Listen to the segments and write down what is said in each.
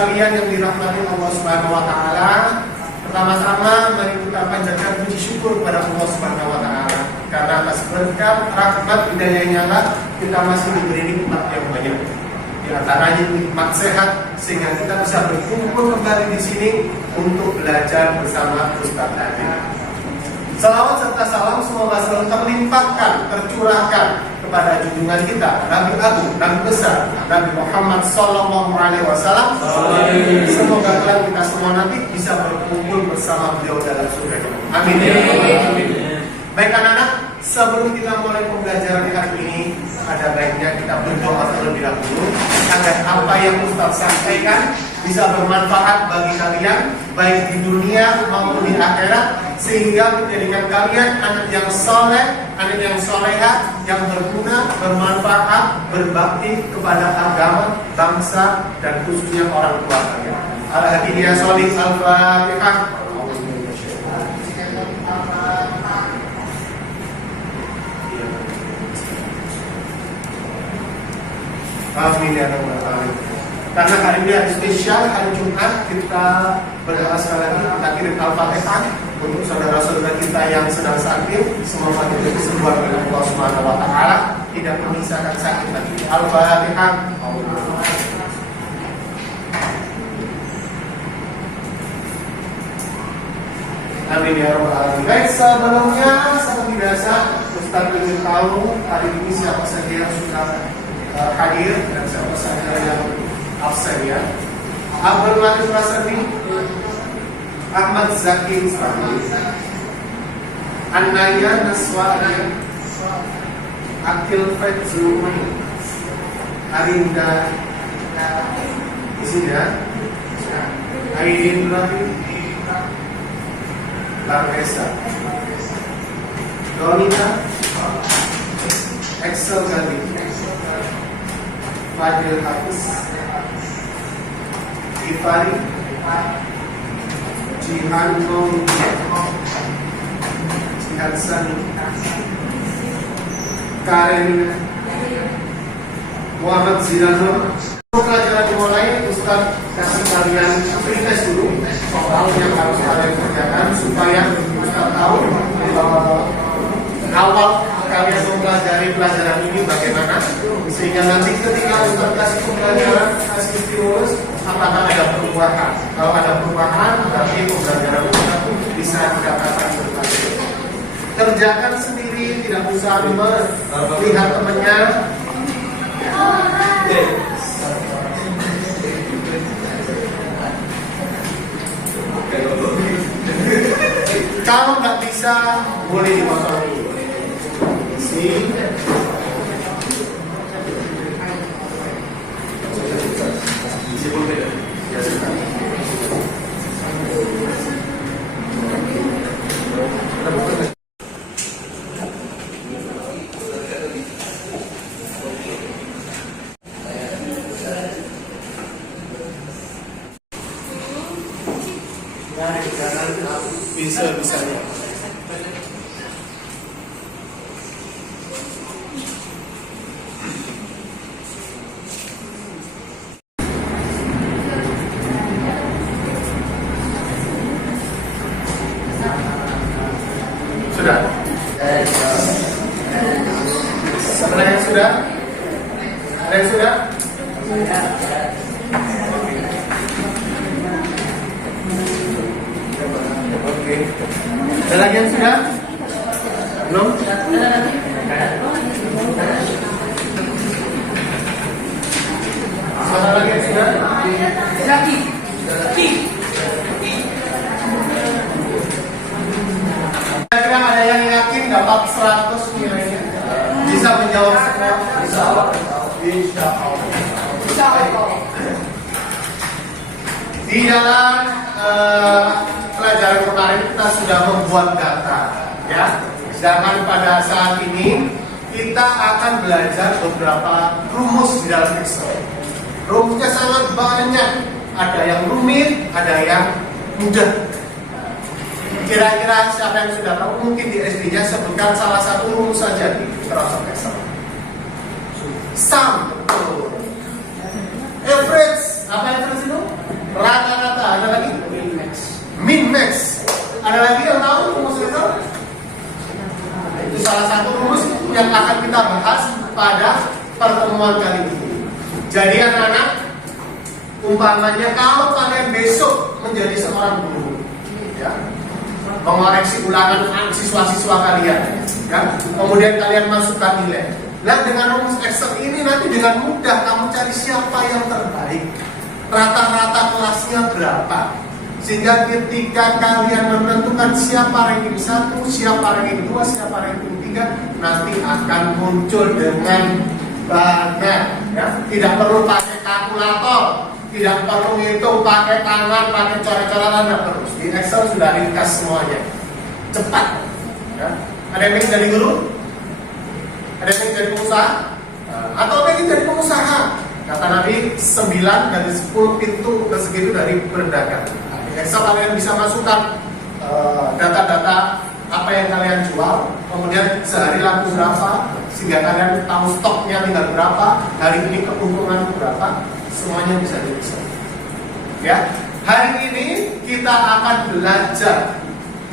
sekalian yang dirahmati Allah Subhanahu wa taala, pertama-tama mari kita panjatkan puji syukur kepada Allah Subhanahu wa taala karena atas berkat rahmat hidayahnya lah kita masih diberi nikmat yang banyak. Di antaranya nikmat sehat sehingga kita bisa berkumpul kembali di sini untuk belajar bersama Ustaz Adil. Salawat serta salam semoga selalu terlimpahkan, tercurahkan kepada junjungan kita, Nabi Agung, Nabi besar, Nabi Muhammad Sallallahu Alaihi Wasallam. Semoga kita semua nanti bisa berkumpul bersama beliau dalam surga. Amin. Baik anak-anak, sebelum kita mulai pembelajaran hari ini, ada baiknya kita berdoa terlebih dahulu agar apa yang Ustaz sampaikan bisa bermanfaat bagi kalian baik di dunia maupun di akhirat, sehingga menjadikan kalian anak yang soleh, anak yang soleha, yang berguna, bermanfaat, berbakti kepada agama, bangsa, dan khususnya orang tua kalian. Al-Hadiyah Sholih Al-Fatihah. Amin ya rabbal alamin. Karena hari ini hari spesial, hari Jumat, kita berdoa sekali lagi, kita kirim Al-Fatihah untuk saudara-saudara kita yang sedang sakit. Semoga diberi kesembuhan oleh Allah Subhanahu wa taala, tidak menyisakan sakit lagi. Al-Fatihah. Amin ya rabbal alamin. Baik, sebelumnya seperti biasa Ustaz ingin tahu hari ini siapa saja yang sudah hadir dan siapa saja yang absen ya. Abdul Malik Rasadi, Ahmad Zaki Ustadi, Anaya Naswari, Akil Fedzul, Arinda di sini ya, Aidin Rabi, Laresa, Donita, Excel Gali, Fadil Hafiz, Ifari, Jihan Kong, Jihan Sani, Karen, Muhammad Zinazor. Pelajaran dimulai, Ustaz kasih kalian pretest dulu soal yang harus kalian kerjakan supaya Ustaz tahu awal kalian mempelajari pelajaran ini bagaimana, sehingga nanti ketika Ustaz kasih pembelajaran, kasih stimulus, apakah ada perubahan. Kalau ada perubahan, berarti pembelajaran Ustaz bisa dikatakan berhasil. Kerjakan sendiri, tidak usah melihat temannya. Kalau nggak bisa, boleh dipotong. Bisa-bisanya. Sudah? Setelah yang sudah? Ada yang sudah? Oke. Ada lagi yang sudah? Belum? Ada lagi yang sudah? Lagi. Kira-kira ada yang yakin dapat 100 nilainya? Bisa menjawab semua? Insya Allah. Insya Allah. Insya Allah. Di dalam pelajaran kemarin kita sudah membuat data, ya. Sedangkan pada saat ini kita akan belajar beberapa rumus di dalam Excel. Rumusnya sangat banyak, ada yang rumit, ada yang mudah. Kira-kira siapa yang sudah tahu? Mungkin di SD-nya sebutkan salah satu rumus saja di Microsoft Excel. Sum, betul. Average, apa average itu? Rata-rata, ada lagi? Min max. Ada lagi yang tahu rumus Excel? Itu salah satu rumus yang akan kita bahas pada pertemuan kali ini. Jadi anak-anak, umpamanya kalau kalian besok menjadi seorang guru, ya, mengoreksi ulangan siswa-siswa kalian, ya, kemudian kalian masukkan nilai. Nah, dengan rumus Excel ini nanti dengan mudah kamu cari siapa yang terbaik, rata-rata kelasnya berapa, sehingga ketika kalian menentukan siapa ranking 1, siapa ranking 2, siapa ranking 3, nanti akan muncul dengan banyak, ya. Tidak perlu pakai kalkulator, tidak perlu ngitung pakai tangan, pakai coret-coretan, tidak perlu. Di Excel sudah ringkas semuanya, cepat, ya. Ada yang ingin jadi guru? Ada yang ingin jadi pengusaha? Atau ada yang ingin jadi pengusaha? Kata Nabi, 9 dari 10 pintu rezeki itu dari berdagang. Di Excel kalian bisa masukkan data-data apa yang kalian jual, kemudian sehari laku berapa, sehingga kalian tahu stoknya tinggal berapa, hari ini keuntungan berapa, semuanya bisa di Excel. Ya, hari ini kita akan belajar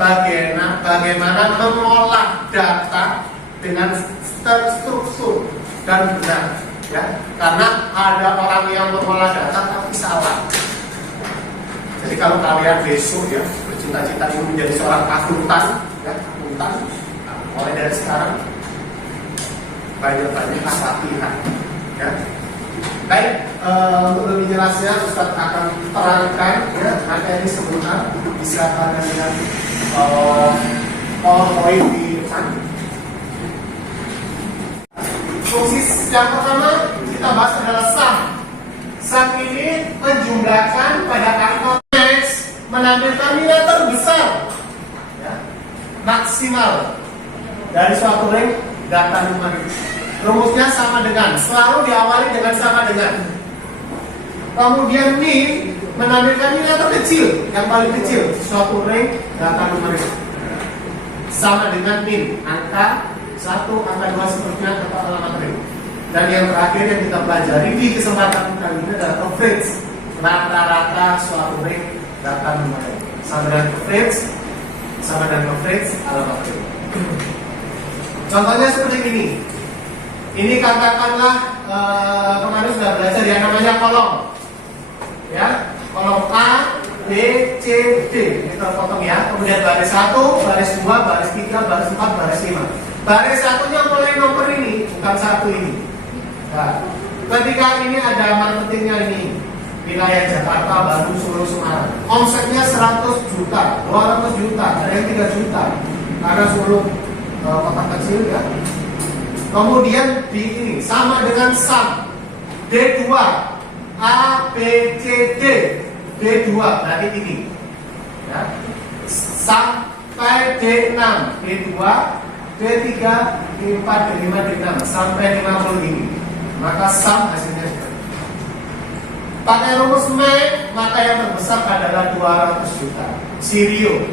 bagaimana mengolah data dengan terstruktur dan benar. Ya, karena ada orang yang mengolah data tapi salah. Jadi kalau kalian besok ya bercita-cita ingin menjadi seorang akuntan, ya, akuntan, nah, mulai dari sekarang banyak-banyak latihan, ya. Baik, untuk lebih jelasnya Ustaz akan terangkan, ya, materi sebentar bisa kalian lihat PowerPoint di depan. Fungsi yang pertama kita bahas adalah sum. Sum ini menjumlahkan pada angka max, menampilkan nilai terbesar, ya, maksimal dari suatu range data numerik. Rumusnya sama dengan, selalu diawali dengan sama dengan. Kemudian min menampilkan nilai terkecil, yang paling kecil suatu range data numerik. Sama dengan min, angka 1, angka 2 seterusnya atau alamat range. Dan yang terakhir yang kita pelajari di kesempatan kali ini adalah average, rata-rata suatu range data numerik. Sama dengan average, alamat range. Contohnya seperti ini. Ini katakanlah kemarin sudah belajar yang namanya kolom, ya, kolom A, B, C, D. Ini terpotong ya. Kemudian baris 1, baris 2, baris 3, baris 4, baris 5. Baris satunya mulai nomor ini, bukan 1 ini. Nah, ketika ini ada marketingnya ini, wilayah Jakarta, Bandung, Solo, Semarang. Omsetnya 100 juta, 200 juta, ada yang 3 juta. Karena Solo kota kecil ya. Kemudian di ini sama dengan sum D2 A, B, C, D. D2 berarti ini, ya. Sampai D6, D2, D3, D4, D5, D6 sampai 50 ini. Maka sum hasilnya pakai rumus max, maka yang terbesar adalah 200 juta. Sirio.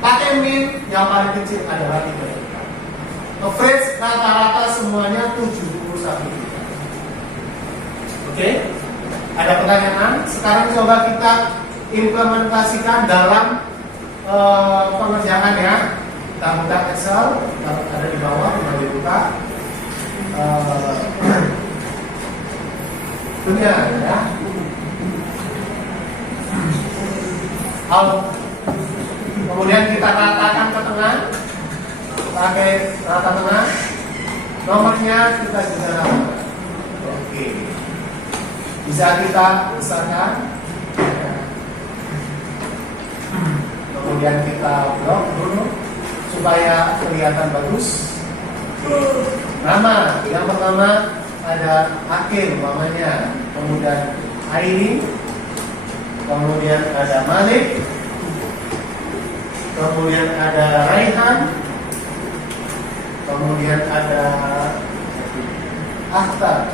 Pakai min, yang paling kecil adalah 3 juta. Average rata-rata semuanya 71 juta. Oke? Ada pertanyaan? Sekarang coba kita implementasikan dalam pengerjaan ya. Kita buka Excel, ada di bawah, kita dibuka. Benar ya. Kemudian kita ratakan ke tengah, pakai rata tengah. Nomornya kita juga ratakan. Oke. Bisa kita besarkan. Kemudian kita blok dulu supaya kelihatan bagus. Nama yang pertama ada Hakim namanya, kemudian Aini, kemudian ada Malik, kemudian ada Raihan, kemudian ada Akhtar,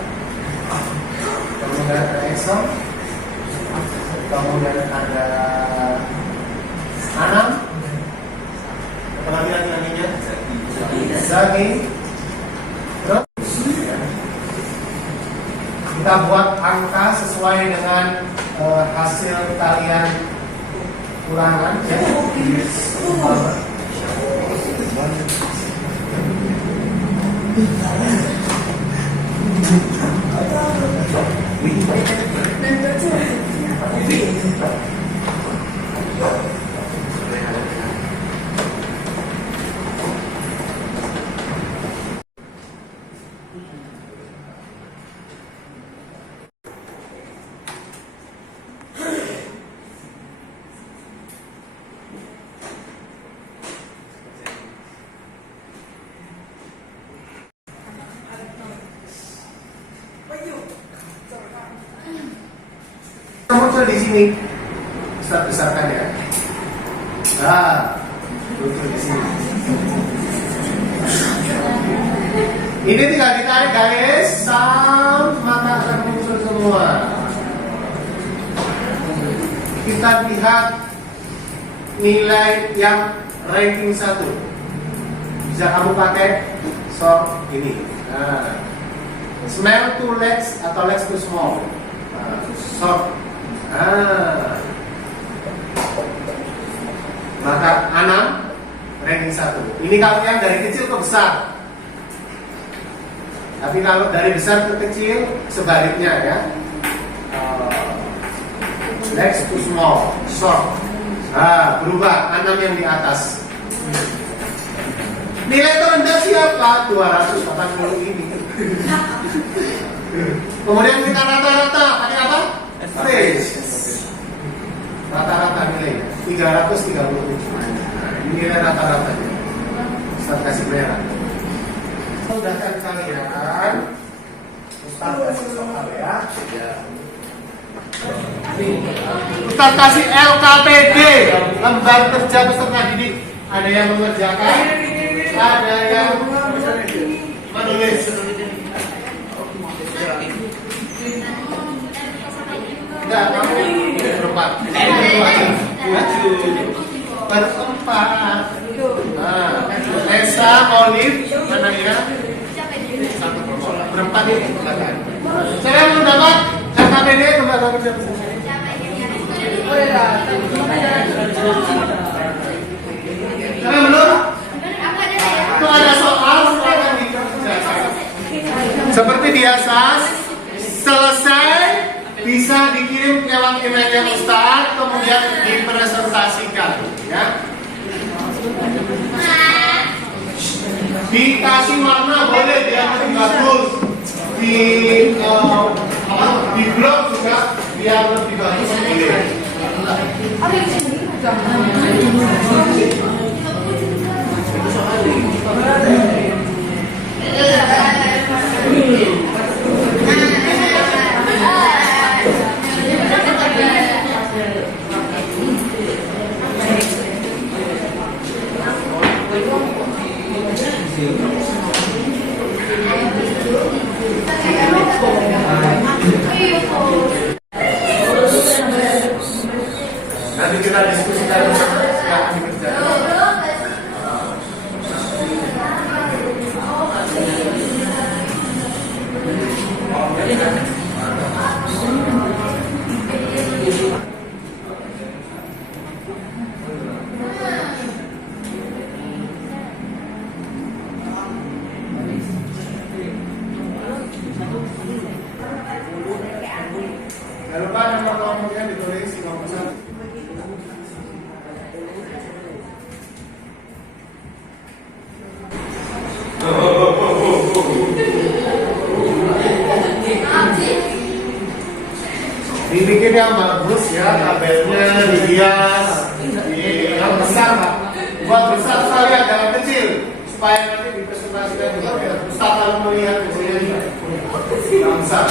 kemudian ada Exxon, kemudian ada Anam, apalagi namanya Zaki. Terus kita buat angka sesuai dengan hasil kalian ulangan ya. Muncul di sini, Ustaz besarkan ya. Nah, muncul di sini. Ini tinggal ditarik garis, maka akan muncul semua. Kita lihat nilai yang ranking 1. Bisa kamu pakai sort ini. Nah, small to legs atau legs to small. Nah, sort. Maka 6 ranking 1. Ini kalau yang dari kecil ke besar. Tapi kalau dari besar ke kecil sebaliknya ya. Next to small, short. Berubah 6 yang di atas. Nilai terendah siapa? 280 ini. Kemudian kita rata-rata pakai apa? Average. Rata-rata nilai 337. Ini nilai rata-ratanya. Ustaz kasih merah. Mudahkan kalian. Ustaz kasih soal ya. Ustaz kasih LKPD, lembar kerja peserta didik. Ada yang mengerjakan, ada yang menulis. Enggak, kamu berempat. Berempat. Esa, Olive, mana ya? Berempat ini. Saya belum dapat KKPD lembaga kerja peserta. Saya belum. Itu ada soal silakan dikerjakan. Seperti biasa, selesai bisa dikirim lewat emailnya Ustaz, kemudian dipresentasikan ya. Dikasih warna boleh biar lebih bagus. Di blog juga biar lebih bagus boleh. Nanti kita diskusikan bersama silakan dikerjakan. Jangan lupa nomor kelompoknya ditulis di nomor 1. Dibikin yang bagus ya, tabelnya dihias, yang besar Pak. Buat besar sekalian, jangan kecil, supaya nanti dipresentasikan juga biar Ustaz kalau melihat kecilnya yang besar.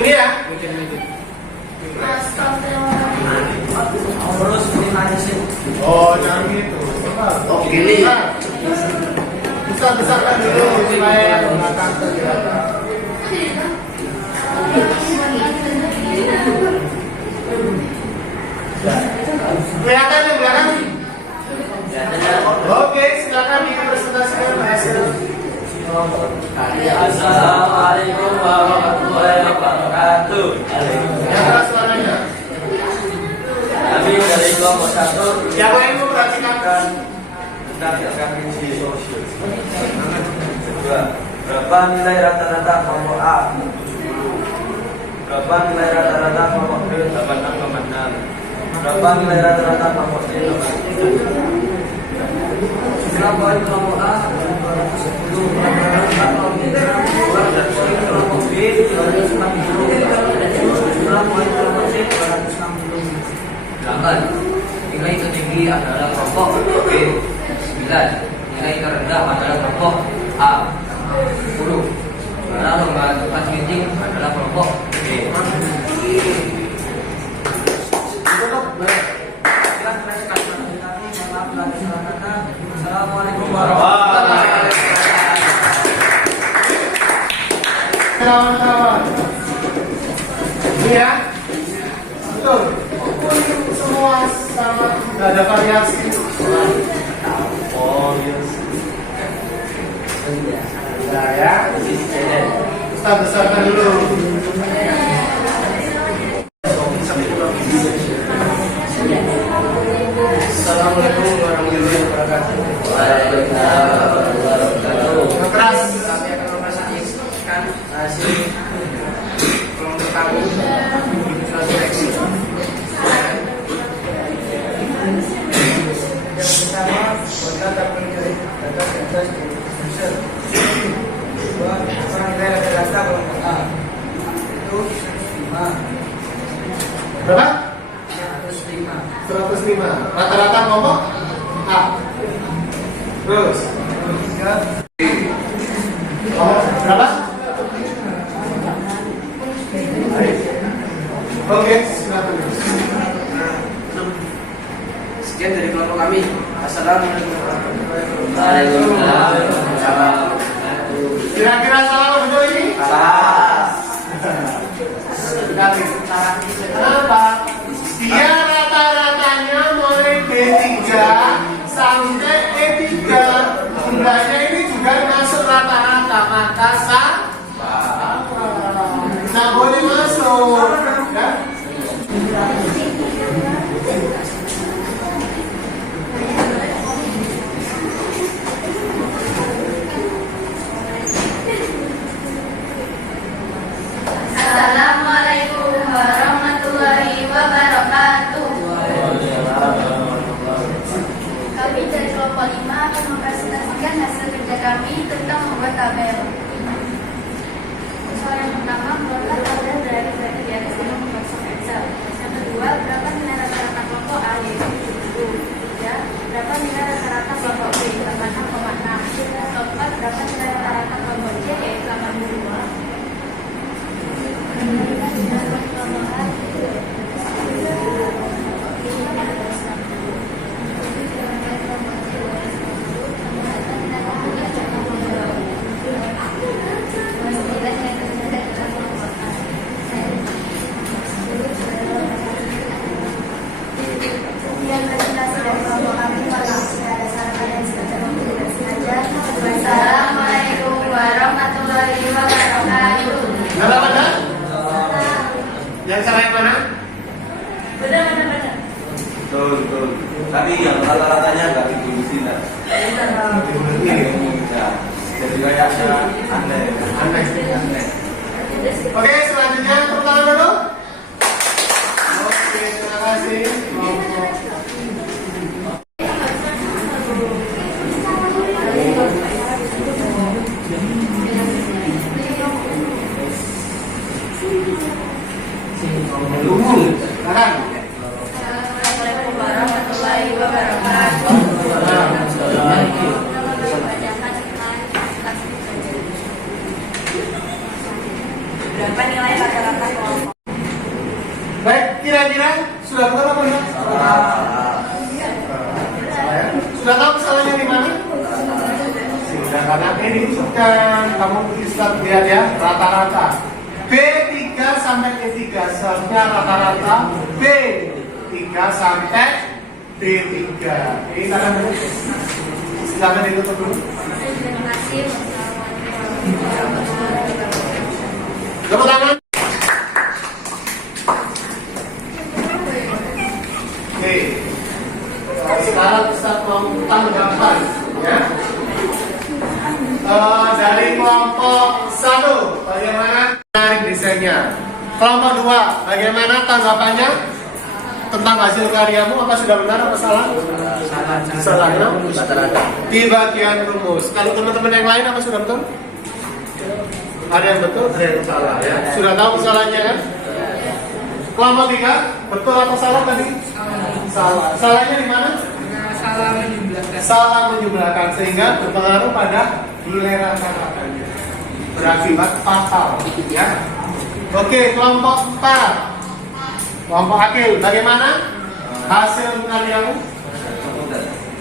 Ini ya. Terus gimana sih? Oh, jangan gitu. Oh, gini. Besar-besarkan dulu supaya belakang tergerak. Kelihatan yang belakang? Oke, silakan dipresentasikan hasil. Assalamualaikum warahmatullahi wabarakatuh. Yang keras suaranya. Kami dari kelompok 1 Siapa yang memperhatikan? tentang efisiensi sosial. Kedua, berapa nilai rata-rata kelompok A? Berapa nilai rata-rata kelompok B? 86,6. Berapa nilai rata-rata kelompok C? 87. Berapa kelompok A? 210. Berapa kelompok B? 240. Berapa kelompok C? 260. 8. Nilai tertinggi adalah kelompok B. 9. Nilai terendah adalah kelompok A. 10. Sekarang lomba tukar meeting adalah kelompok B. Assalamualaikum warahmatullahi wabarakatuh. Kawan-kawan. Ini ya. Betul. Semua sama, nggak ada variasi. Oh iya. Nah ya. Kita besarkan dulu. Assalamualaikum warahmatullahi wabarakatuh. Yang keras. Kami akan mempresentasikan hasil kelompok kami seleksi. Yang pertama, kota dapat dari data census user. Kedua, nilai rata-rata kelompok A itu 5. Berapa? 105. 105. Rata-rata kelompok A. Terus. Berapa? Oke, silakan. Sekian dari kelompok kami. Assalamualaikum warahmatullahi wabarakatuh. Kira-kira salah betul ini? Salah. Kenapa? Dia rata-ratanya mulai B3 sampai E3. Jumlahnya ini juga masuk rata-rata, maka nggak boleh masuk. Ya? Assalamualaikum warahmatullahi wabarakatuh. Kami dari kelompok 5 akan mempresentasikan hasil kerja kami tentang membuat tabel. Soal yang pertama, membuat tabel dari di atas dengan Microsoft Excel. Yang kedua, berapa nilai rata-rata kelompok A yaitu 70. Tiga, berapa nilai rata-rata kelompok B 86,6. Keempat, berapa nilai rata-rata kelompok C yaitu 82. Assalamualaikum warahmatullahi wabarakatuh. Mana? Yang salah yang mana? Benar. Betul. Tadi yang rata-ratanya nggak ditulisin lah. Ya. Jadi kayaknya aneh. Oke, selanjutnya tepuk tangan dulu. Oke, terima kasih. Silakan. Assalamualaikum warahmatullahi wabarakatuh. Berapa nilai rata-rata Baik, kira-kira sudah betul apa belum? Salah ya? Sudah tahu kesalahannya di mana? Sudah, karena ini disebutkan kamu bisa lihat ya rata-rata B3 sampai E3 seharusnya rata-rata B3 sampai D3. Ini tangan dulu. Silakan ditutup dulu. Terima kasih. Tepuk tangan. Oke. Sekarang Ustaz mau tanggapan ya. Dari kelompok 1 bagaimana menarik desainnya? Kelompok 2 bagaimana tanggapannya tentang hasil karyamu? Apa sudah benar atau salah? Salah. Rata-rata. Di bagian rumus. Kalau teman-teman yang lain apa sudah betul? Ada yang betul, ada yang salah ya. Sudah tahu kesalahannya kan? Kelompok 3 betul atau salah tadi? Salah. Salahnya di mana? Salah menjumlahkan. Salah menjumlahkan sehingga berpengaruh pada nilai rata-ratanya, berakibat fatal ya. Oke, kelompok 4 kelompok akil bagaimana hasil karyamu?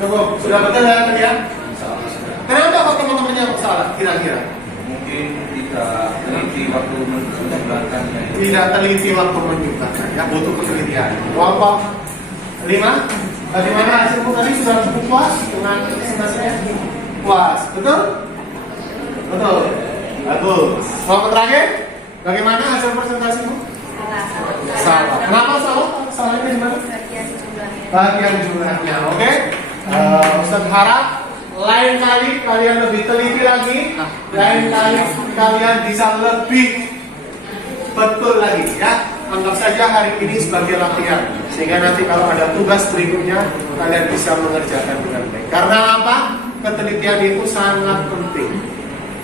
Cukup, sudah betul ya tadi ya? Kenapa kok teman-temannya salah kira-kira? Mungkin tidak teliti waktu menjumlahkannya. Tidak teliti waktu menjumlahkan ya, butuh penelitian. Kelompok 5 bagaimana hasilmu tadi? Sudah cukup puas dengan presentasinya? Puas, betul? Betul. Bagus. Kelompok terakhir bagaimana hasil presentasimu? Salah. Kenapa salah? Salahnya di mana? Bagian jumlahnya. Oke. Ustaz harap lain kali kalian lebih teliti lagi, lain kali kalian bisa lebih betul lagi ya. Anggap saja hari ini sebagai latihan sehingga nanti kalau ada tugas berikutnya kalian bisa mengerjakan dengan baik. Karena apa? Ketelitian itu sangat penting.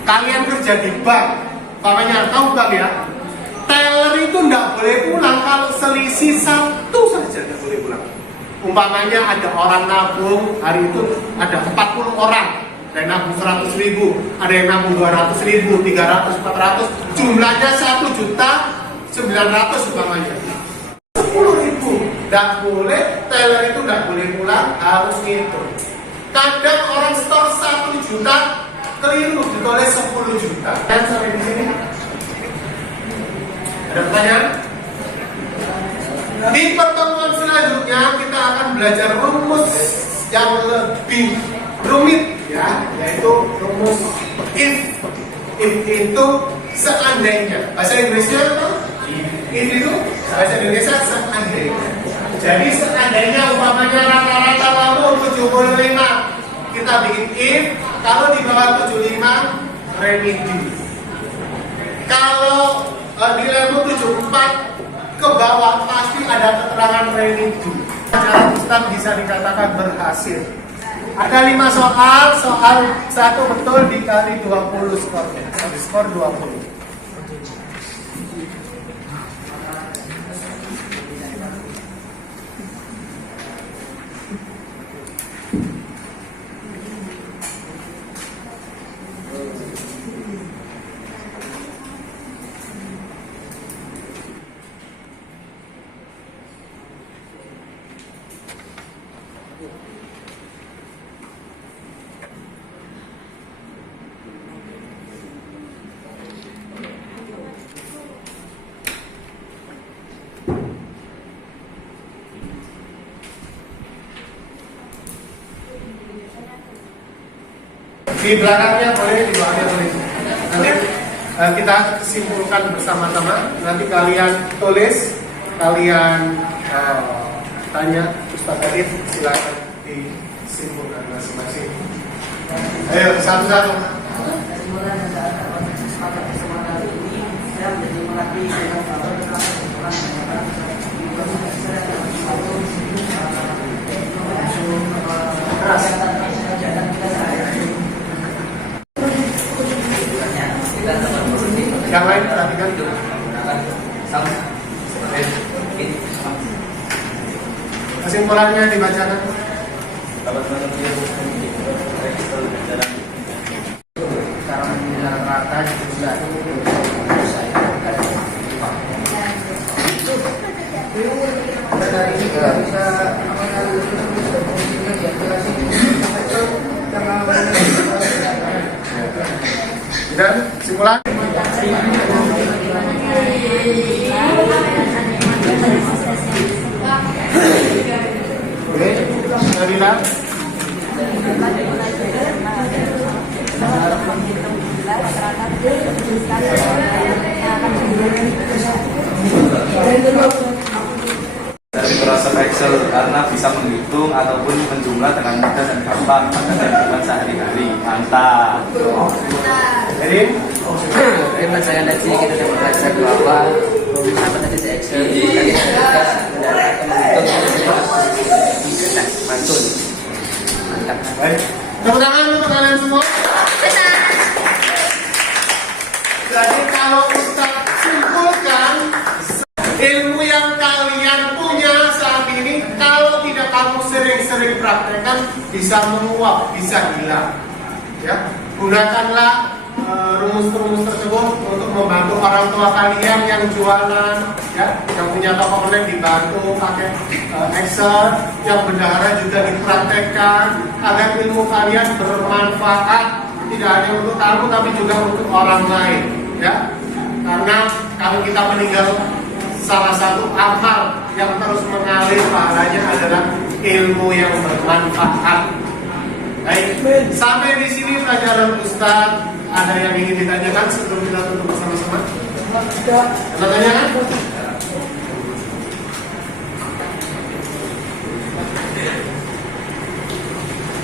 Kalian kerja di bank, makanya tahu bank ya, teller itu tidak boleh pulang kalau selisih 1 saja tidak boleh pulang. Umpamanya ada orang nabung hari itu ada 40 orang, ada yang nabung 100.000, ada yang nabung 200.000, 300, 400, jumlahnya 1.900.000 umpamanya. 10.000 tidak boleh, teller itu tidak boleh pulang, harus ngitung. Kadang orang store 1 juta keliru ditulis 10 juta. Dan sampai di sini ada pertanyaan? Di pertemuan selanjutnya kita akan belajar rumus yang lebih rumit ya, yaitu rumus if. If itu seandainya. Bahasa Inggrisnya apa? If itu bahasa Indonesia seandainya. Jadi seandainya umpamanya rata-rata kamu 75, kita bikin if. Kalau di bawah 75 remedi. Kalau nilaimu 74 ke bawah pasti ada keterangan remedi. Cara Ustaz bisa dikatakan berhasil. Ada 5 soal 1 betul dikali 20 skornya. Skor 20. Di belakangnya boleh, di bawahnya boleh. Nanti kita simpulkan bersama-sama. Nanti kalian tulis, kalian tanya Ustaz Adit, silakan disimpulkan masing-masing. Ayo satu-satu. Keras. Yang lain perhatikan dulu. Sama. Kesimpulannya dibacakan. Cara menilai rata juga hari ini kita bisa mengambil terus dan fungsinya di aplikasi Dan simulasi. Oke, Nadila. Dari proses Excel karena bisa menghitung ataupun menjumlah dengan mudah dan gampang pada kehidupan sehari-hari. Mantap. Jadi, Terima saya tadi kita dapat belajar bahwa apa tadi di Excel tadi tugas mendarat atau menghitung bisa mantul. Mantap. baik. Tepuk tangan untuk kalian semua. Jadi kalau Ustaz simpulkan, ilmu yang kalian punya saat ini, kalau tidak kamu sering-sering praktekkan, bisa menguap, bisa hilang. Ya, gunakanlah rumus-rumus tersebut untuk membantu orang tua kalian yang jualan, ya, yang punya toko online dibantu pakai Excel, yang bendahara juga dipraktekkan agar ilmu kalian bermanfaat, tidak hanya untuk kamu tapi juga untuk orang lain, ya. Karena kalau kita meninggal, salah satu amal yang terus mengalir pahalanya adalah ilmu yang bermanfaat. Baik, sampai di sini pelajaran Ustaz. Ada yang ingin ditanyakan sebelum kita tutup bersama-sama? Ada tanyakan?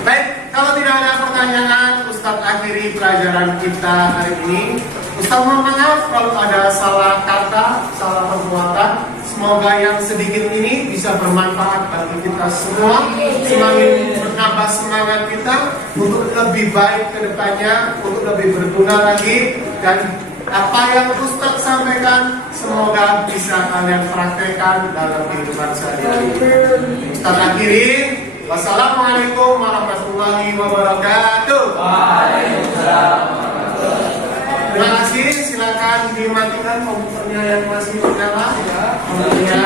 Baik, kalau tidak ada pertanyaan, Ustaz akhiri pelajaran kita hari ini. Ustaz mohon maaf kalau ada salah kata, salah perbuatan. Semoga yang sedikit ini bisa bermanfaat bagi kita semua, semakin menambah semangat kita untuk lebih baik ke depannya, untuk lebih berguna lagi, dan apa yang Ustaz sampaikan semoga bisa kalian praktekkan dalam kehidupan sehari-hari. Ustaz akhiri, wassalamualaikum warahmatullahi wabarakatuh. Waalaikumsalam. Terima kasih, silakan dimatikan komputernya yang masih menyala. Kemudian